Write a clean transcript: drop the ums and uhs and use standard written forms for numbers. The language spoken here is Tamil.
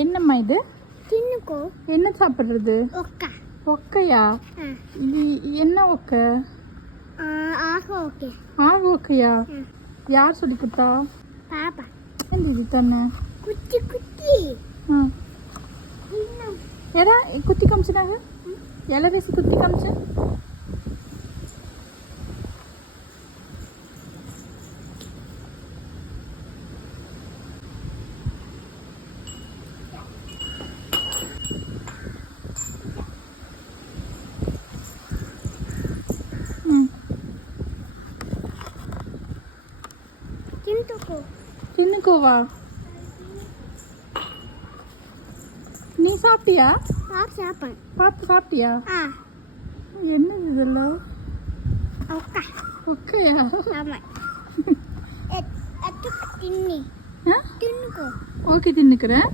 என்னம்மா இது? தின்னுக்கோ. என்ன சாப்பிடுறது? ஒக்க. ஒக்கையா? இது என்ன ஒக்க? ஆக ஓகே. ஆக ஒக்கையா? யார் சொல்லி கொடுத்தா? பாப்பா. இது தானே குட்டி குட்டி. எதா குத்தி காமிச்சினாங்க? எலை வேசி குத்தி காமிச்சு. தின்னுக்கோவா? நீ சாப்பிட்டியா? சாப்பிட்டேன். பார்த்து சாப்பிட்டியா? என்ன இதெல்லாம்? ஒக்கையா? ஓகே தின்னுக்கிறேன்.